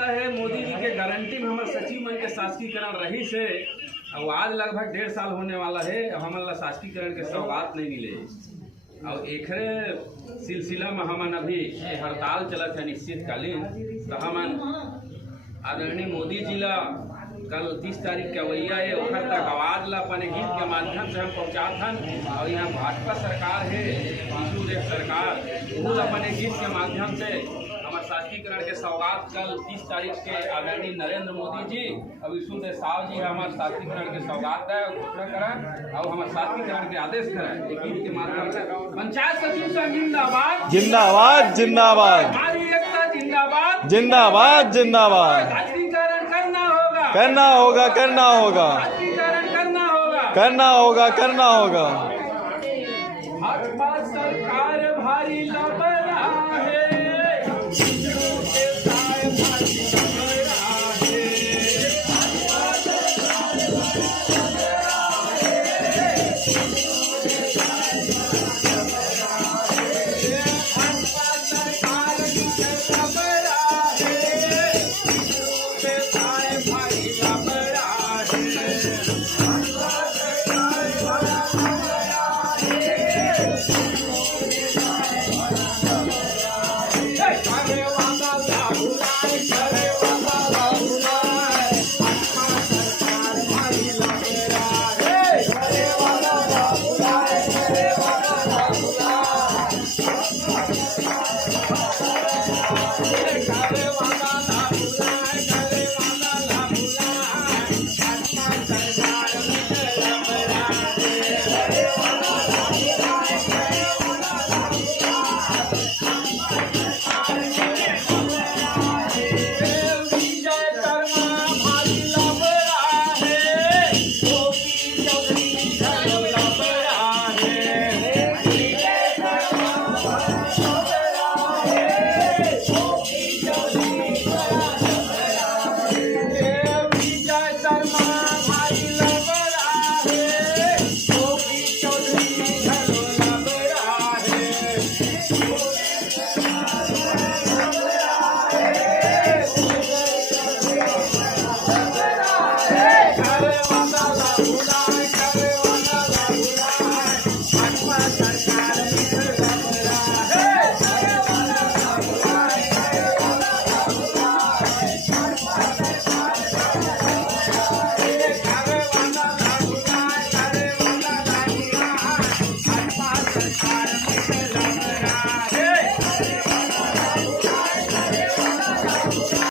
लगता है मोदी जी के गारंटी में हमारे सचिव मन के शासकीकरण रही से अब आज लगभग 1.5 साल होने वाला है, हमारा शासकीकरण के सौगात नहीं मिले। और एकरे सिलसिला में हमन अभी हड़ताल चलत है निश्चितकालीन। तो हमन आदरणीय मोदी जी ला कल 30 तारीख के अवैया है ओखर तक आवाज ला अपने गीत के माध्यम से हम पहुँचात हन। और यहाँ भाजपा सरकार है, एक सरकार वो अपने गीत के माध्यम से हमारे शासकीकरण के सौगात कल 30 तारीख के आदरणीय नरेंद्र मोदी जी और विष्णुदेव साव जी हमारे शासकीकरण के सौगात है घोषणा करें और हमारे शासकीकरण के आदेश करें। गीत के माध्यम से पंचायत सचिव संघ जिंदाबाद जिंदाबाद जिंदाबाद, हमारी एकता जिंदाबाद जिंदाबाद जिंदाबाद। शासकीकरण करना होगा, करना होगा, करना होगा, शासकीकरण करना होगा, करना होगा, करना होगा। भाजपा सरकार भारी लापरवाह है, हिंदू के साय भारी